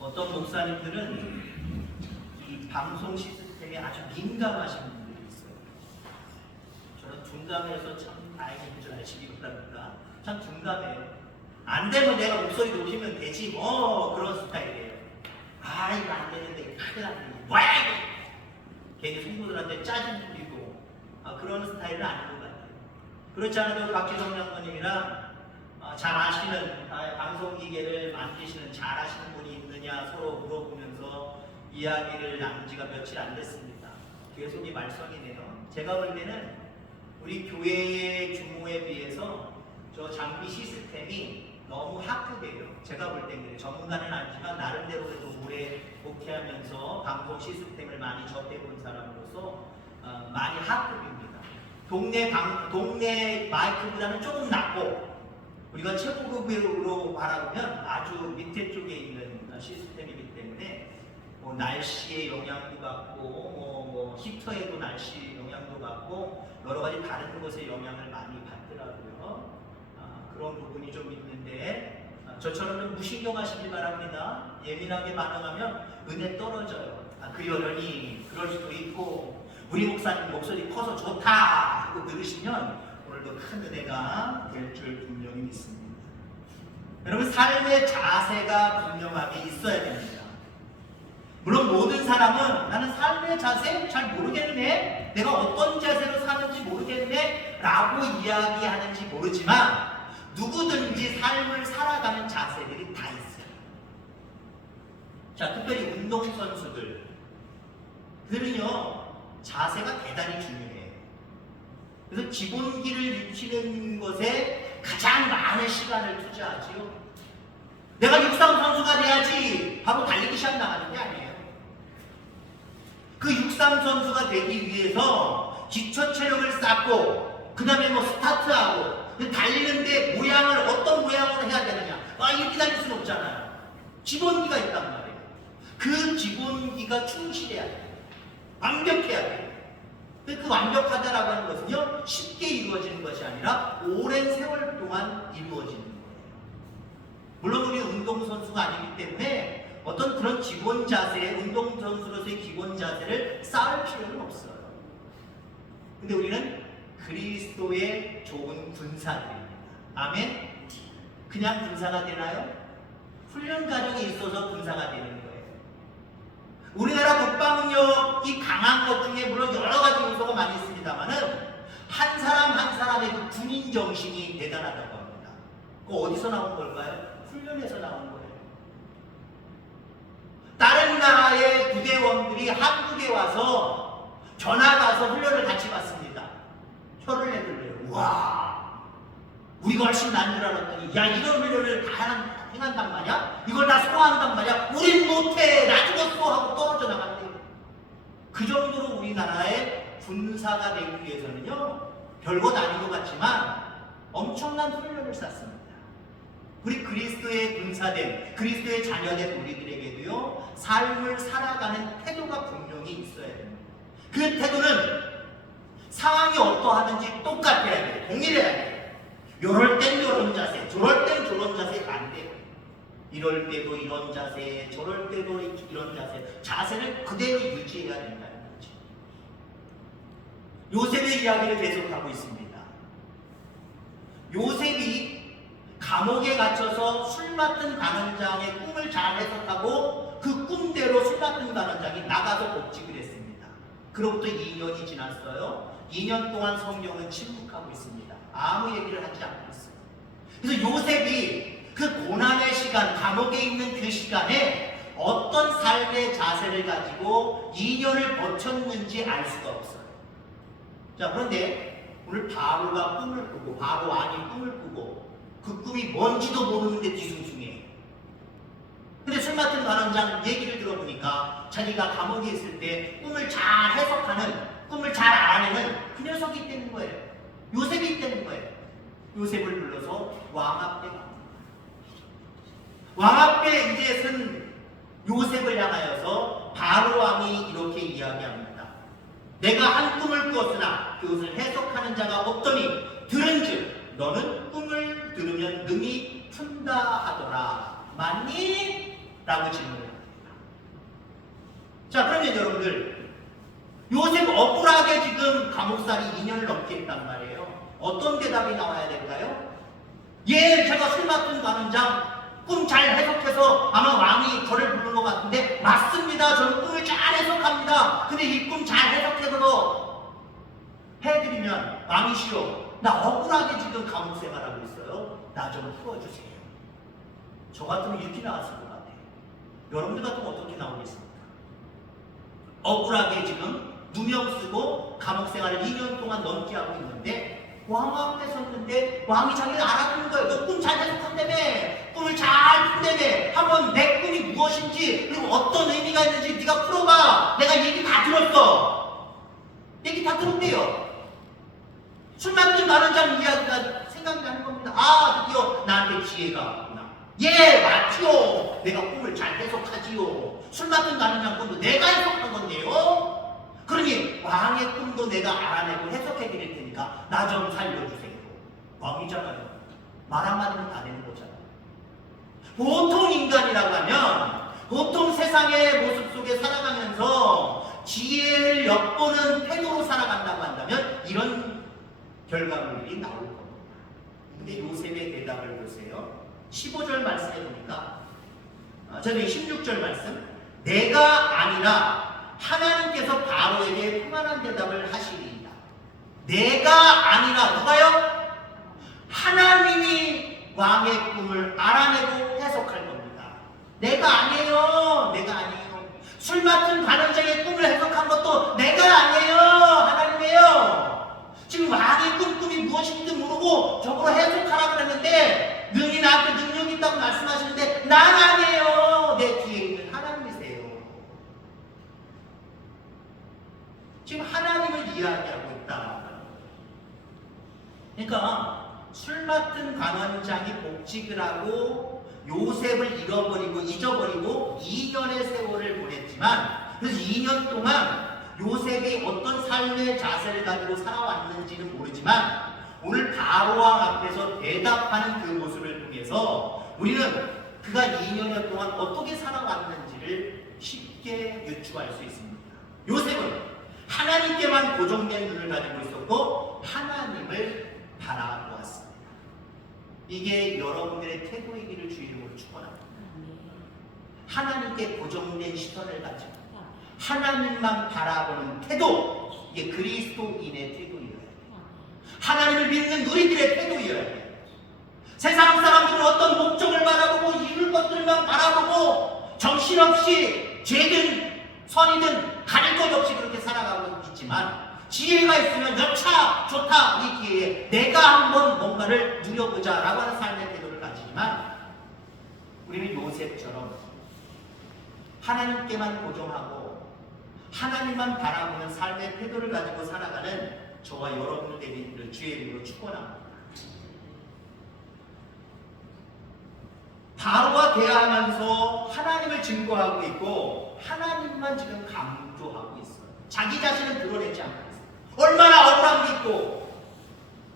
어떤 목사님들은 이 방송 시스템에 아주 민감하신 분들이 있어요. 저는 둔감해서 참 다행인 줄 아시기 바랍니다. 참 둔감해요. 안 되면 내가 목소리 높이면 되지 뭐 그런 스타일이에요. 아 이거 안 되는데 큰일 났네. 뭐야 이거. 괜히 성도들한테 짜증 부리고 그런 스타일은 아닌 것 같아요. 그렇지 않아도 박지성 장로님이랑 잘 아시는 방송기계를 만드시는 잘 아시는 분이 있느냐 서로 물어보면서 이야기를 나눈 지가 며칠 안 됐습니다. 계속이 말썽이네요. 제가 볼 때는 우리 교회의 규모에 비해서 저 장비 시스템이 너무 하급이에요. 제가 볼 때는 전문가는 아니지만 나름대로 그래도 오래 목회하면서 방송 시스템을 많이 접해본 사람으로서 많이 하급입니다. 동네 마이크보다는 조금 낮고 우리가 최고급으로 바라보면 아주 밑에 쪽에 있는 시스템이기 때문에 뭐 날씨의 영향도 받고 뭐 히터에도 날씨 영향도 받고 여러 가지 다른 것에 영향을 많이 받더라고요. 그런 부분이 좀 있는데 저처럼 좀 무신경하시길 바랍니다. 예민하게 반응하면 은혜 떨어져요. 그러려니 그럴 수도 있고 우리 목사님 목소리 커서 좋다 하고 들으시면 오늘도 큰 은혜가 될 줄 분명히 믿습니다. 여러분 삶의 자세가 분명하게 있어야 됩니다. 물론 모든 사람은 나는 삶의 자세 잘 모르겠네, 내가 어떤 자세로 사는지 모르겠네 라고 이야기하는지 모르지만 누구든지 삶을 살아가는 자세들이 다 있어요. 자, 특별히 운동선수들 그들은요 자세가 대단히 중요해요. 그래서 기본기를 익히는 것에 가장 많은 시간을 투자하지요. 내가 육상 선수가 돼야지 바로 달리기 시합 나가는 게 아니에요. 그 육상 선수가 되기 위해서 기초 체력을 쌓고 그 다음에 뭐 스타트하고 달리는데 모양을 어떤 모양으로 해야 되느냐 이렇게 달릴 수는 없잖아요. 기본기가 있단 말이에요. 그 기본기가 충실해야 돼요. 완벽해야 돼요. 그 완벽하다라고 하는 것은요 쉽게 이루어지는 것이 아니라 오랜 세월 동안 이루어지는 거예요. 물론 우리 운동선수가 아니기 때문에 어떤 그런 기본 자세, 운동선수로서의 기본 자세를 쌓을 필요는 없어요. 근데 우리는 그리스도의 좋은 군사들입니다. 아멘? 그냥 군사가 되나요? 훈련 과정이 있어서 군사가 되는 거예요. 우리나라 국방력이 강한 것 중에 물론 여러 가지 요소가 많이 있습니다만은 한 사람 한 사람의 그 군인 정신이 대단하다고 합니다. 그거 어디서 나온 걸까요? 훈련에서 나온 거예요. 다른 나라의 부대원들이 한국에 와서 전화 가서 훈련을 같이 받습니다. 혀를 내둘래요. 와, 우리가 훨씬 난 줄 알았더니 야 이런 훈련을 다 행한단 말이야? 이걸 다 소화한단 말이야? 우린 못해! 나 죽었어! 하고 떨어져 나갔대요. 그 정도로 우리나라의 군사가 되기 위해서는요 별것 아닌 것 같지만 엄청난 훈련을 쌓습니다. 우리 그리스도의 군사된, 그리스도의 자녀된 우리들에게도요 삶을 살아가는 태도가 분명히 있어야 됩니다. 그 태도는 상황이 어떠하든지 똑같아야 돼요. 동일해야 돼요. 요럴 땐 요런 자세, 저럴 땐 저런 자세가 안 돼요. 이럴 때도 이런 자세, 저럴 때도 이런 자세, 자세를 그대로 유지해야 된다는 거죠. 요셉의 이야기를 계속하고 있습니다. 요셉이 감옥에 갇혀서 술 맡은 간원장의 꿈을 잘 해석하고 그 꿈대로 술 맡은 간원장이 나가서 복직을 했습니다. 그로부터 2년이 지났어요. 2년 동안 성경은 침묵하고 있습니다. 아무 얘기를 하지 않고 있어요. 그래서 요셉이 그 고난의 시간, 감옥에 있는 그 시간에 어떤 삶의 자세를 가지고 2년을 버텼는지 알 수가 없어요. 자, 그런데 오늘 바로가 꿈을 꾸고, 바로 아닌 꿈을 꾸고 그 꿈이 뭔지도 모르는데 뒤숭숭해. 근데 술 맡은 간원장 얘기를 들어보니까 자기가 감옥에 있을 때 꿈을 잘 해석하는, 꿈을 잘 알아내는 그 녀석이 있다는 거예요. 요셉이 있다는 거예요. 요셉을 불러서 왕 앞에 갑니다. 왕 앞에 이제 선 요셉을 향하여서 바로 왕이 이렇게 이야기합니다. 내가 한 꿈을 꾸었으나 그것을 해석하는 자가 없더니 들은즉 너는 꿈을 들으면 능히 푼다 하더라. 맞니? 라고 질문을 합니다. 자, 그러면 여러분들, 요셉 억울하게 지금 감옥살이 2년을 넘게 했단 말이에요. 어떤 대답이 나와야 될까요? 예, 제가 술 맡은 관원장 꿈 잘 해석해서 아마 왕이 저를 부른 것 같은데 맞습니다. 저는 꿈을 잘 해석합니다. 근데 이 꿈 잘 해석해서 해드리면 왕이시여, 나 억울하게 지금 감옥 생활하고 있어요. 나 좀 풀어주세요. 저 같으면 이렇게 나왔을 것 같아요. 여러분들 같으면 어떻게 나오겠습니까? 억울하게 지금 누명 쓰고 감옥 생활을 2년 동안 넘게 하고 있는데 왕 앞에 섰는데 왕이 자기를 알아보는 거예요. 너 꿈 잘 해석한다며, 꿈을 잘 푼다며, 한번 내 꿈이 무엇인지 그리고 어떤 의미가 있는지 네가 풀어봐. 내가 얘기 다 들었어. 얘기 다 들었대요. 술 맡은 관원장 이야기가 생각이 나는 겁니다. 아, 드디어 나한테 지혜가 왔구나. 예, 맞지요. 내가 꿈을 잘 해석하지요. 술 맡은 관원장 꿈도 내가 해석한 건데요. 그러니 왕의 꿈도 내가 알아내고 해석해 드릴 테니까 나 좀 살려주세요. 왕이잖아요. 말 한마디면 다 되는 거잖아요. 보통 인간이라고 하면, 보통 세상의 모습 속에 살아가면서 지혜를 엿보는 태도로 살아간다고 한다면 이런 결과물이 나올 겁니다. 근데 요셉의 대답을 보세요. 15절 말씀해 보니까, 저는 16절 말씀, 내가 아니라 하나님께서 바로에게 평안한 대답을 하시리이다. 내가 아니라 누가요? 하나님이 왕의 꿈을 알아내고 해석할 겁니다. 내가 아니에요. 내가 아니에요. 술 맡은 관원장의 꿈을 해석한 것도 내가 아니에요. 하나님이에요. 지금 왕의 꿈이 무엇인지 모르고 저거로 해석하라고 그랬는데 능히 나한테 능력이 있다고 말씀하시는데 난 아니에요. 내 뒤에 있는 하나님이세요. 지금 하나님을 이야기하고 있다. 그러니까 술 맡은 관원장이 복직을 하고 요셉을 잊어버리고 2년의 세월을 보냈지만, 그래서 2년 동안 요셉이 어떤 삶의 자세를 가지고 살아왔는지는 모르지만 오늘 바로왕 앞에서 대답하는 그 모습을 통해서 우리는 그가 2년여 동안 어떻게 살아왔는지를 쉽게 유추할 수 있습니다. 요셉은 하나님께만 고정된 눈을 가지고 있었고 하나님을 바라보았습니다. 이게 여러분들의 태도이기를 주 이름으로 축원합니다. 하나님께 고정된 시선을 가지고 하나님만 바라보는 태도, 이게 그리스도인의 태도이어야 돼요. 하나님을 믿는 우리들의 태도이어야 돼요. 세상 사람들은 어떤 목적을 바라보고 이룰 것들만 바라보고 정신없이 죄든 선이든 가릴 것 없이 그렇게 살아가고 있지만, 지혜가 있으면 여차 좋다, 이 기회에 내가 한번 뭔가를 누려보자 라고 하는 삶의 태도를 가지지만, 우리는 요셉처럼 하나님께만 고정하고 하나님만 바라보는 삶의 태도를 가지고 살아가는 저와 여러분들 되기를 주의 이름으로 축원합니다. 바로와 대화하면서 하나님을 증거하고 있고 하나님만 지금 강조하고 있어요. 자기 자신은 드러내지 않고 있어요. 얼마나 억울한 게 있고,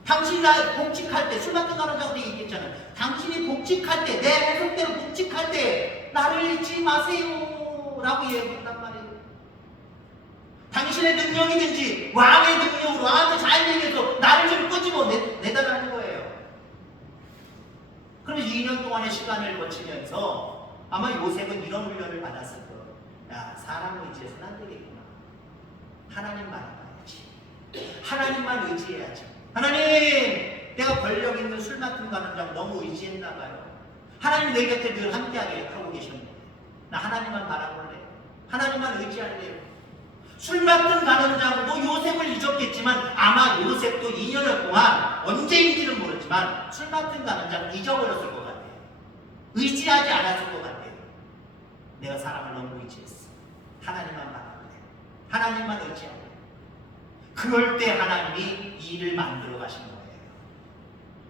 당신이 나 복직할 때, 술 맡은 관원장도 얘기했잖아요. 당신이 복직할 때, 내 해석대로 복직할 때 나를 잊지 마세요 라고 얘기했단 말이에요. 당신의 능력이든지 왕의 능력으로 나한테 잘 얘기해서 나를 좀 끄집어 내달라는 거예요. 그러면 2년 동안의 시간을 거치면서 아마 요셉은 이런 훈련을 받았을 거예요. 야, 사람 의지해서는 안 되겠구나. 하나님 바라봐야지. 하나님만 의지해야지. 하나님, 내가 권력 있는 술 맡은 관원장 너무 의지했나 봐요. 하나님 내 곁에 늘 함께하게 하고 계셨는데 나 하나님만 바라볼래. 하나님만 의지할래요. 술 맡은 관원장도 요셉을 잊었겠지만 아마 요셉도 2년여 동안 언제인지는 모르지만 술 맡은 관원장을 잊어버렸을 것 같아요. 의지하지 않았을 것 같아요. 내가 사람을 너무 의지했어. 하나님만 바라볼래. 하나님만 의지하래. 그럴 때 하나님이 일을 만들어 가신 거예요.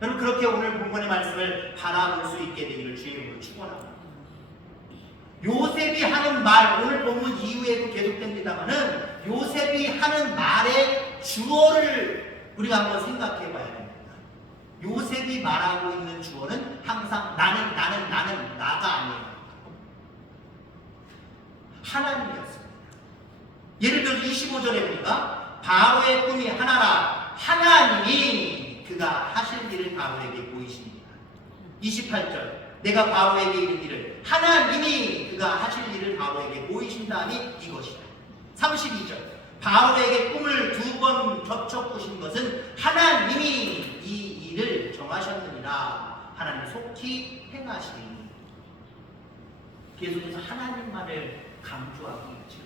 여러분, 그렇게 오늘 본문의 말씀을 바라볼 수 있게 되기를 주의 이름으로 축원합니다. 요셉이 하는 말, 오늘 본문 이후에도 계속됩니다만은 요셉이 하는 말의 주어를 우리가 한번 생각해 봐야 됩니다. 요셉이 말하고 있는 주어는 항상 나는 나가 아니에요. 하나님이었습니다. 예를 들어 25절에 보니까 바로의 꿈이 하나라 하나님이 그가 하실 일을 바로에게 보이십니다. 28절 내가 바로에게 이르기를 하나님이 그가 하실 일을 바로에게 보이신다니 이것이다. 32절 바로에게 꿈을 2번 겹쳐 보신 것은 하나님이 이 일을 정하셨느니라. 하나님 속히 행하시니. 계속해서 하나님만을 강조하고 있죠.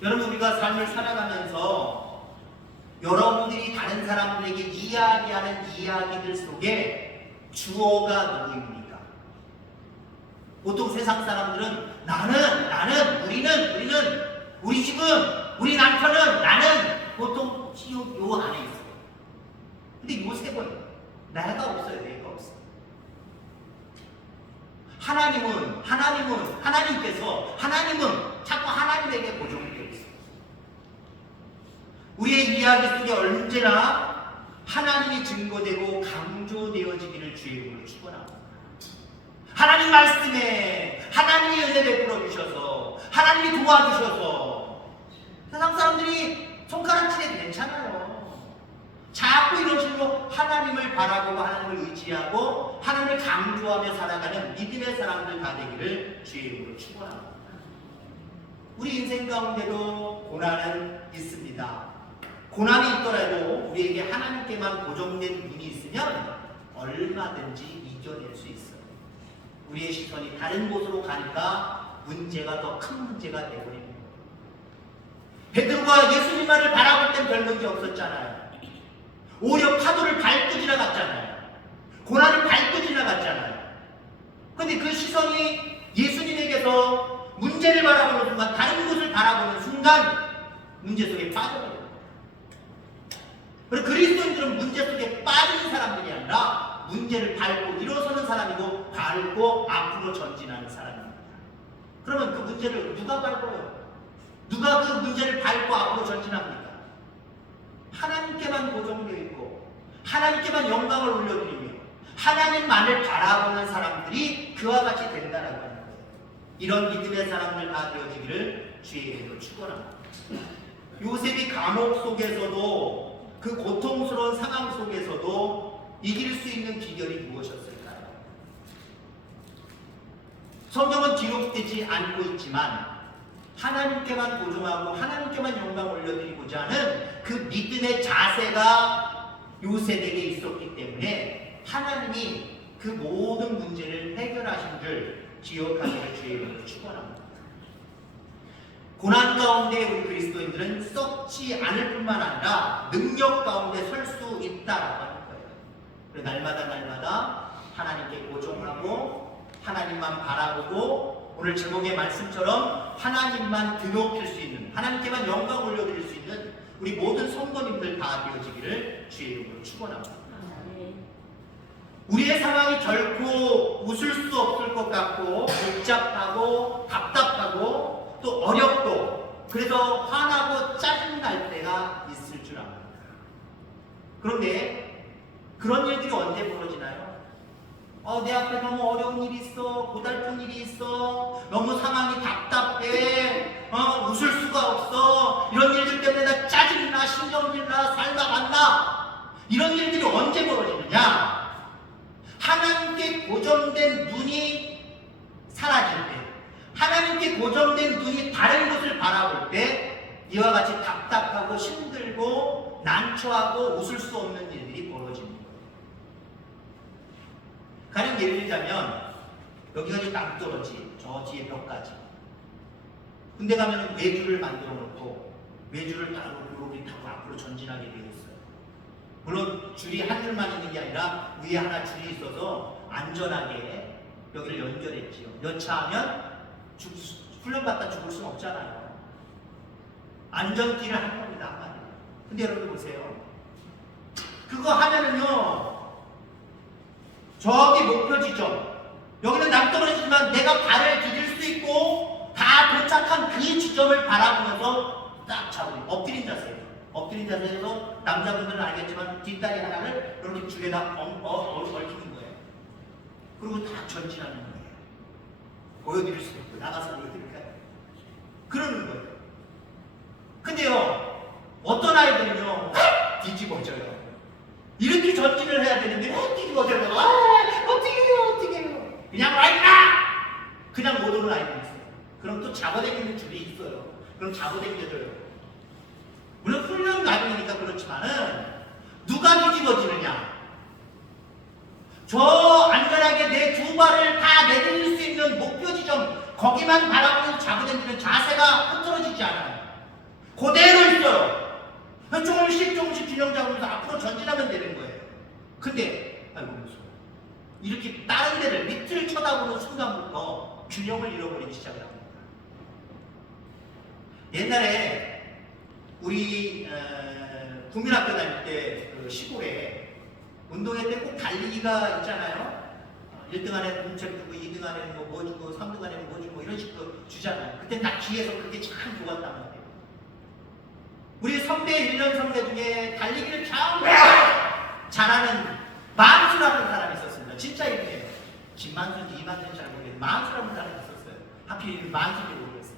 여러분 우리가 삶을 살아가면서 여러분들이 다른 사람들에게 이야기하는 이야기들 속에 주어가 누구입니까? 보통 세상 사람들은 나는, 우리는, 우리 집은, 우리 남편은, 나는 보통 요 안에 있어요. 근데 요 세 번 내가 없어요. 내가 없어요. 하나님은 자꾸 하나님에게 고정되어 있어요. 우리의 이야기 속에 언제나 하나님이 증거되고 강조되어지기를 주의 이름으로 축원합니다. 하나님 말씀에 하나님이 은혜 베풀어 주셔서 하나님이 도와주셔서 세상 사람들이 손가락질해도 괜찮아요. 자꾸 이런 식으로 하나님을 바라보고 하나님을 의지하고 하나님을 강조하며 살아가는 믿음의 사람들 다 되기를 주의 이름으로 축원합니다. 우리 인생 가운데도 고난은 있습니다. 고난이 있더라도 우리에게 하나님께만 고정된 눈이 있으면 얼마든지 이겨낼 수 있어요. 우리의 시선이 다른 곳으로 가니까 문제가 더 큰 문제가 되어버립니다. 베드로가 예수님만을 바라볼 땐 별 문제 없었잖아요. 오히려 파도를 밟고 지나갔잖아요. 고난을 밟고 지나갔잖아요. 그런데 그 시선이 예수님에게서 문제를 바라보는 순간, 다른 곳을 바라보는 순간 문제 속에 빠져버려요. 그리고 그리스도인들은 문제 속에 빠지는 사람들이 아니라 문제를 밟고 일어서는 사람이고 밟고 앞으로 전진하는 사람입니다. 그러면 그 문제를 누가 밟아요? 누가 그 문제를 밟고 앞으로 전진합니까? 하나님께만 고정되어 있고 하나님께만 영광을 올려드리며 하나님만을 바라보는 사람들이 그와 같이 된다라고 하는 거예요. 이런 믿음의 사람들 다 되어지기를 주의 이름으로 축원합니다. 요셉이 감옥 속에서도 그 고통스러운 상황 속에서도 이길 수 있는 비결이 무엇이었을까요? 성경은 기록되지 않고 있지만 하나님께만 고정하고 하나님께만 영광 올려드리고자 하는 그 믿음의 자세가 요셉에게 있었기 때문에 하나님이 그 모든 문제를 해결하신 줄 기억하기를 주의 이름으로 축원합니다. 고난 가운데 우리 그리스도인들은 썩지 않을 뿐만 아니라 능력 가운데 설 수 있다라고 하는 거예요. 그래서 날마다 하나님께 고정하고 하나님만 바라보고 오늘 제목의 말씀처럼 하나님만 드높일 수 있는, 하나님께만 영광 올려드릴 수 있는 우리 모든 성도님들 다 되어지기를 주의 이름으로 축원합니다. 우리의 상황이 결코 웃을 수 없을 것 같고 복잡하고 답답하고 또 어렵고 그래서 화나고 짜증날 때가 있을 줄 압니다. 그런데 그런 일들이 언제 벌어지나요? 내 앞에 너무 어려운 일이 있어, 고달픈 일이 있어, 너무 상황이 답답해, 웃을 수가 없어, 이런 일들 때문에 나 짜증나, 신경질나, 살다 간다. 이런 일들이 언제 벌어지느냐? 하나님께 고정된 눈이 사라질 때, 하나님께 고정된 눈이 다른 곳을 바라볼 때 이와 같이 답답하고 힘들고 난처하고 웃을 수 없는 일들이 벌어집니다. 가령 예를 들자면 여기가 이제 낭떠러지, 저 뒤에 벽까지. 군대 가면 외주를 만들어 놓고 외주를 따로 요렇게 타고 앞으로 전진하게 되어 있어요. 물론 줄이 한 줄만 있는 게 아니라 위에 하나 줄이 있어서 안전하게 여기를 연결했지요. 여차하면 훈련받다 죽을 수는 없잖아요. 안전띠를 한 겁니다. 한마디로. 근데 여러분 보세요. 그거 하면은요, 저기 목표 지점, 여기는 낭떠러지지만 내가 발을 디딜 수 있고 다 도착한 그 지점을 바라보면서 딱 잡으니 엎드린 자세예요. 엎드린 자세에서 남자분들은 알겠지만 뒷다리 하나를 이렇게 줄에다 얽히는 거예요. 그리고 다 전진하는 거예요. 보여드릴 수도 없고 나가서 보여드릴까요? 그러는 거예요. 근데요, 어떤 아이들은요 뒤집어져요. 이렇게 전진을 해야 되는데 뒤집어져요. 어떻게 해요? 그냥 와 있나? 그냥 못 오는 아이들이 있어요. 그럼 또 잡아당기는 줄이 있어요. 그럼 잡아당겨져요. 물론 훈련 과정이니까 그렇지만은 누가 뒤집어지느냐? 저 안전하게 내 두 발을 다 내밀 수 있는 목표 지점 거기만 바라보고 잡아당기는 자세가 흐트러지지 않아요. 그대로 있어요. 조금씩 균형 잡으면서 앞으로 전진하면 되는 거예요. 근데 아이고 무서워. 이렇게 다른 데를 밑을 쳐다보는 순간부터 균형을 잃어버리기 시작을 합니다. 옛날에 우리 국민학교 다닐 때그 시골에 운동회 때 꼭 달리기가 있잖아요. 1등 안에는 공채를 주고 2등 안에는 뭐 주고 3등 안에는 뭐 주고 이런 식으로 주잖아요. 그때 다 뒤에서 그게 참 좋았단 말이에요. 우리 선배 1년 선배 중에 달리기를 참 잘하는 만수라는 사람이 있었습니다. 진짜 이름이에요. 김만수인지 이만수인지 잘 모르겠는데 만수라는 사람이 있었어요. 하필 만수인지 모르겠어요.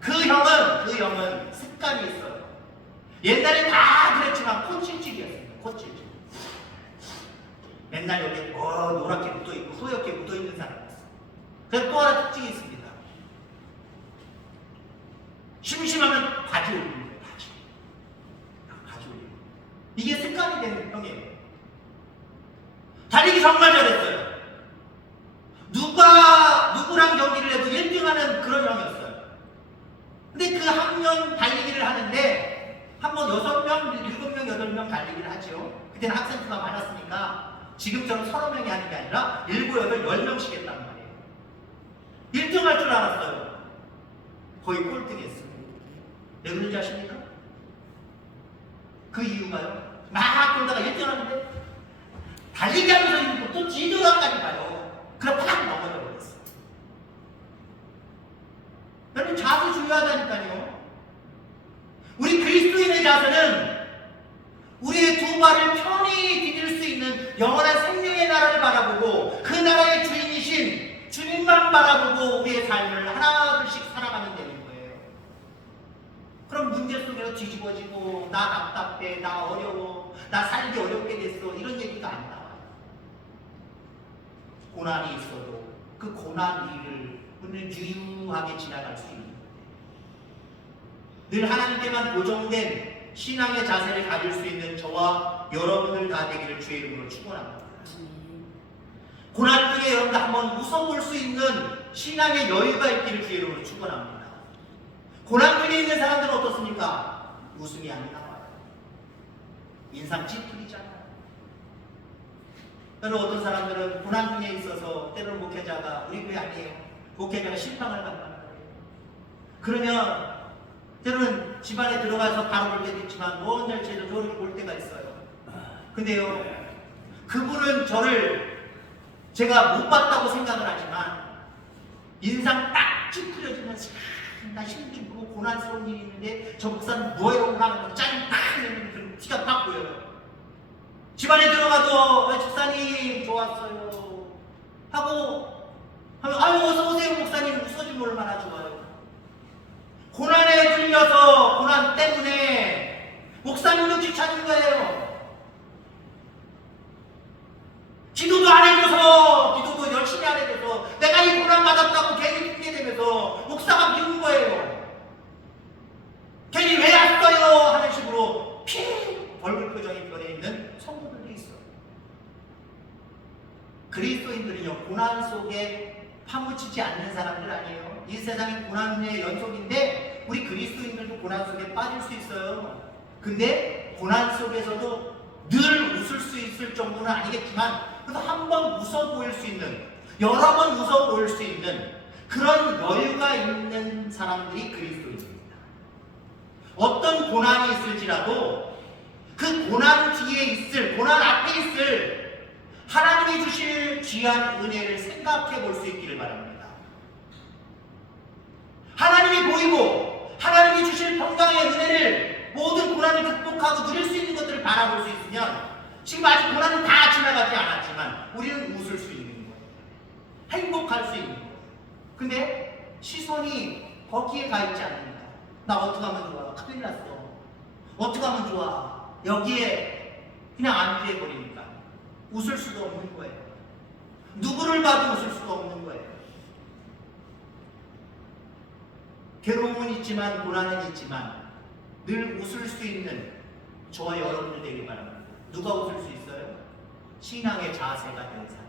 그 형은 습관이 있어요. 옛날에 다 그랬지만 콧질질이었습니다. 콧질질. 맨날 여기 노랗게 묻어있고 허옇게 묻어있는 사람이었어요. 그래서 또 하나 특징이 있습니다. 심심하면 바지 올리는 거예요. 바지 올리는 거예요. 이게 습관이 되는 형이에요. 달리기 정말 잘했어요. 누구랑 경기를 해도 1등하는 그런 형이었어요. 근데 그 한 명 달리기를 하는데 한 번 6명, 7명, 8명 달리기를 하죠. 그때는 학생 수가 많았으니까 지금처럼 30명이 하는 게 아니라 7, 8, 10명씩 했단 말이에요. 1등 할 줄 알았어요. 거의 꼴등했어요. 왜 그런지 아십니까? 그 이유가요. 막 돌다가 1등 하는데 달리기 하면서 또 지도락까지 가요. 그럼 팍 넘어져 버렸어요. 여러분 자세 중요하다니까요. 우리 그리스도인의 자세는 우리의 두 발을 편히 디딜 수 있는 영원한 생명의 나라를 바라보고 그 나라의 주인이신 주님만 바라보고 우리의 삶을 하나둘씩 살아가면 되는 거예요. 그럼 문제 속에서 뒤집어지고 나 답답해, 나 어려워, 나 살기 어렵게 됐어 이런 얘기가 안 나와요. 고난이 있어도 그 고난 위를 우리는 유유하게 지나갈 수 있는 거예요. 늘 하나님께만 고정된 신앙의 자세를 가질 수 있는 저와 여러분들 다 되기를 주의 이름으로 축원합니다. 고난 중에 여러분들 한번 웃어볼 수 있는 신앙의 여유가 있기를 주의 이름으로 축원합니다. 고난 중에 있는 사람들은 어떻습니까? 웃음이 안 나와요. 인상 찌푸리잖아요. 때로 어떤 사람들은 고난 중에 있어서 때로는 목회자가 우리 교회 아니에요. 목회자가 심판을 간다는 거예요. 그러면 때로는 집안에 들어가서 바라볼 때도 있지만 먼 절체에서 저를 볼 때가 있어요. 근데요, 그분은 저를 제가 못 봤다고 생각을 하지만 인상 딱 찌푸려지면서 나 힘들고 고난스러운 일이 있는데 저 목사는 뭐예요? 하면서 짜증 딱 내는 그런 티가 딱 보여요. 집안에 들어가도 집사님 좋았어요 하고 하면 아유 어서오세요 목사님 웃어주면 얼마나 좋아요. 고난에 들려서 고난 때문에 목사님도 귀찮은 거예요. 기도도 안 해줘서 기도도 열심히 안 해줘서 내가 이 고난 받았다고 괜히 핑계대면서 목사가 미운 거예요. 괜히 왜 왔어요 하는 식으로 얼굴 표정이 변해 있는 성도들도 있어요. 그리스도인들은요 고난 속에 파묻히지 않는 사람들 아니에요. 이 세상이 고난의 연속인데 우리 그리스도인들도 고난 속에 빠질 수 있어요. 근데 고난 속에서도 늘 웃을 수 있을 정도는 아니겠지만 그래도 한 번 웃어 보일 수 있는 여러 번 웃어 보일 수 있는 그런 여유가 있는 사람들이 그리스도인입니다. 어떤 고난이 있을지라도 그 고난 뒤에 있을 고난 앞에 있을 하나님이 주실 귀한 은혜를 생각해 볼 수 있기를 바랍니다. 하나님이 보이고 하나님이 주실 평강의 은혜를 모든 고난을 극복하고 누릴 수 있는 것들을 바라볼 수 있으면 지금 아직 고난은 다 지나가지 않았지만 우리는 웃을 수 있는 거예요. 행복할 수 있는 거예요. 근데 시선이 거기에 가 있지 않습니다. 나 어떻게 하면 좋아? 큰일 났어. 어떻게 하면 좋아? 여기에 그냥 안주해 버리니까 웃을 수도 없는 거예요. 누구를 봐도 웃을 수가 없는 거예요. 괴로움은 있지만 고난은 있지만 늘 웃을 수 있는 저와 여러분들 되길 바랍니다. 누가 웃을 수 있어요? 신앙의 자세가 된 사람.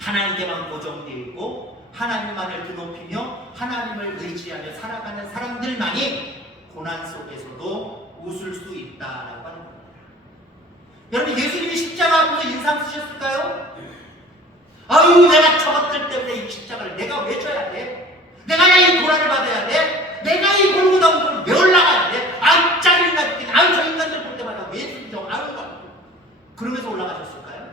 하나님께만 고정되어 있고 하나님만을 드높이며 하나님을 의지하며 살아가는 사람들만이 고난 속에서도 웃을 수 있다라고 하는 겁니다. 여러분, 예수님이 십자가 앞에서 인상 쓰셨을까요? 아유, 내가 저것들 때문에 이 십자가를 내가 왜 져야 돼? 내가 이 고난을 받아야 돼? 내가 이 골고다 운동을 왜 올라가야 돼? 아유, 짜증나 죽겠네. 아유, 저 인간들 볼 때마다 왜 예수님 아유, 그러면서 올라가셨을까요?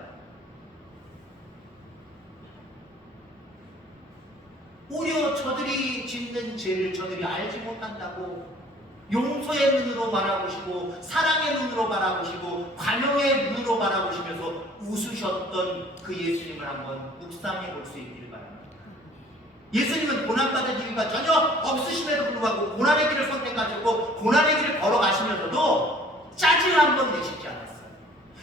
오히려 저들이 짓는 죄를 저들이 알지 못한다고 용서의 눈으로 바라보시고 사랑의 눈으로 바라보시고 관용의 눈으로 바라보시면서 웃으셨던 그 예수님을 한번 묵상해 볼 수 있기를 바랍니다. 예수님은 고난받을 이유가 전혀 없으심에도 불구하고 고난의 길을 선택하셨고 고난의 길을 걸어가시면서도 짜증을 한번 내시지 않았어요.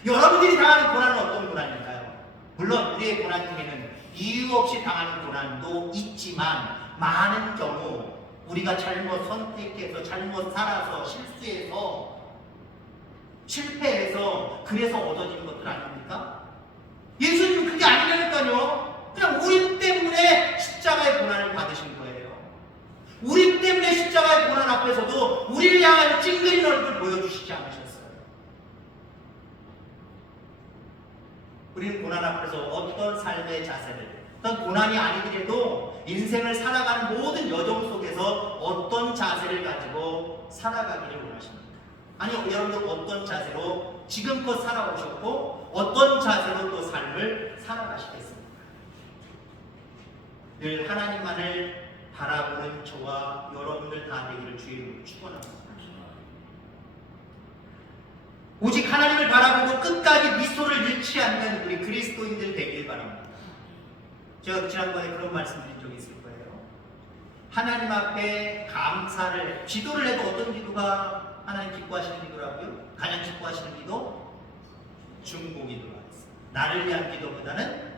여러분들이 당하는 고난은 어떤 고난일까요? 물론 우리의 고난 중에는 이유 없이 당하는 고난도 있지만 많은 경우 우리가 잘못 선택해서 잘못 살아서 실수해서 실패해서 그래서 얻어진 것들 아닙니까? 예수님은 그게 아니라니까요. 그냥 우리 때문에 십자가의 고난을 받으신 거예요. 우리 때문에 십자가의 고난 앞에서도 우리를 향한 찡그린 얼굴 보여주시지 않으셨어요. 우리는 고난 앞에서 어떤 삶의 자세를, 어떤 고난이 아니더라도 인생을 살아가는 모든 여정 속에서 어떤 자세를 가지고 살아가기를 원하십니까? 아니, 여러분들 어떤 자세로 지금껏 살아오셨고 어떤 자세로 또 삶을 살아가시겠습니까? 늘 하나님만을 바라보는 저와 여러분들 다 되기를 주의 이름으로 축원합니다. 오직 하나님을 바라보고 끝까지 미소를 잃지 않는 우리 그리스도인들 되길 바랍니다. 제가 지난번에 그런 말씀드린 적이 있을 거예요. 하나님 앞에 감사를, 기도를 해도 어떤 기도가 하나님 기뻐하시는 기도라고요? 가장 기뻐하시는 기도? 중보기도가 있어요. 나를 위한 기도보다는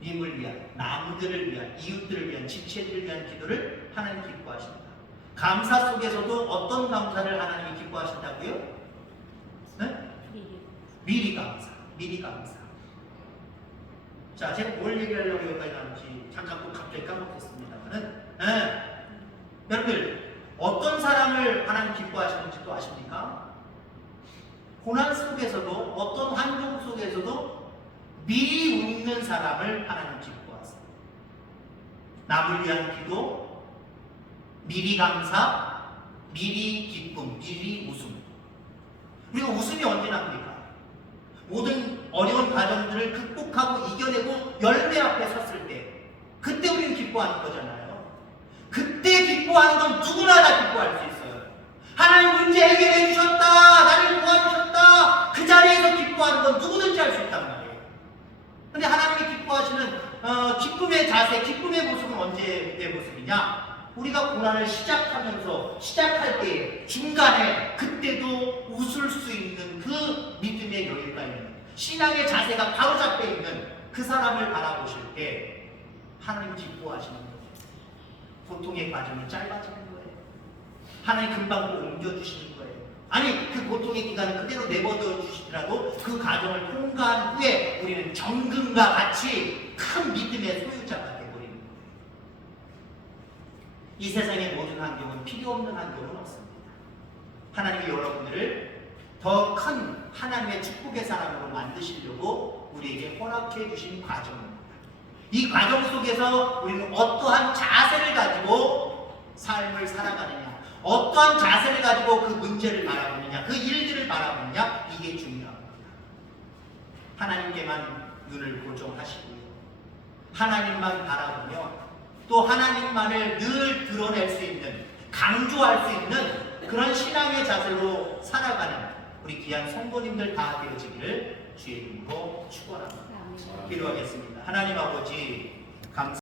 님을 위한, 남들을 위한, 이웃들을 위한, 지체들을 위한 기도를 하나님 기뻐하십니다. 감사 속에서도 어떤 감사를 하나님이 기뻐하신다고요? 네? 미리 감사, 미리 감사. 자, 제가 뭘 얘기하려고 여기까지 나왔는지 잠깐 또 갑자기 까먹겠습니다만은, 여러분들 어떤 사람을 하나님 기뻐하시는지 또 아십니까? 고난 속에서도 어떤 환경 속에서도 미리 웃는 사람을 하나님 기뻐하세요. 남을 위한 기도, 미리 감사, 미리 기쁨, 미리 웃음. 우리가 웃음이 언제 납니까? 모든 어려운 과정들을 극복하고 이겨내고 열매 앞에 섰을 때 그때 우리는 기뻐하는 거잖아요. 그때 기뻐하는 건 누구나 다 기뻐할 수 있어요. 하나님 문제 해결해 주셨다, 나를 도와주셨다, 그 자리에서 기뻐하는 건 누구든지 할 수 있단 말이에요. 근데 하나님이 기뻐하시는 기쁨의 자세, 기쁨의 모습은 언제의 모습이냐? 우리가 고난을 시작할 때 중간에 그때도 웃을 수 있는 그 믿음의 여유가 있는 신앙의 자세가 바로 잡혀 있는 그 사람을 바라보실 때 하나님 기뻐하시는 거예요. 고통의 과정이 짧아지는 거예요. 하나님 금방 또 옮겨주시는 거예요. 아니, 그 고통의 기간을 그대로 내버려 주시더라도 그 과정을 통과한 후에 우리는 정금과 같이 큰 믿음의 소유자가 되어버리는 거예요. 이 세상의 모든 환경은 필요 없는 환경은 없습니다. 하나님이 여러분들을 더 큰 하나님의 축복의 사람으로 만드시려고 우리에게 허락해 주신 과정입니다. 이 과정 속에서 우리는 어떠한 자세를 가지고 삶을 살아가느냐, 어떠한 자세를 가지고 그 문제를 바라보느냐, 그 일들을 바라보느냐, 이게 중요합니다. 하나님께만 눈을 고정하시고요. 하나님만 바라보며 또 하나님만을 늘 드러낼 수 있는, 강조할 수 있는 그런 신앙의 자세로 살아가는 우리 귀한 성도님들 다 되어지기를 주의 이름으로 축원합니다. 기도하겠습니다. 하나님 아버지, 감사합니다.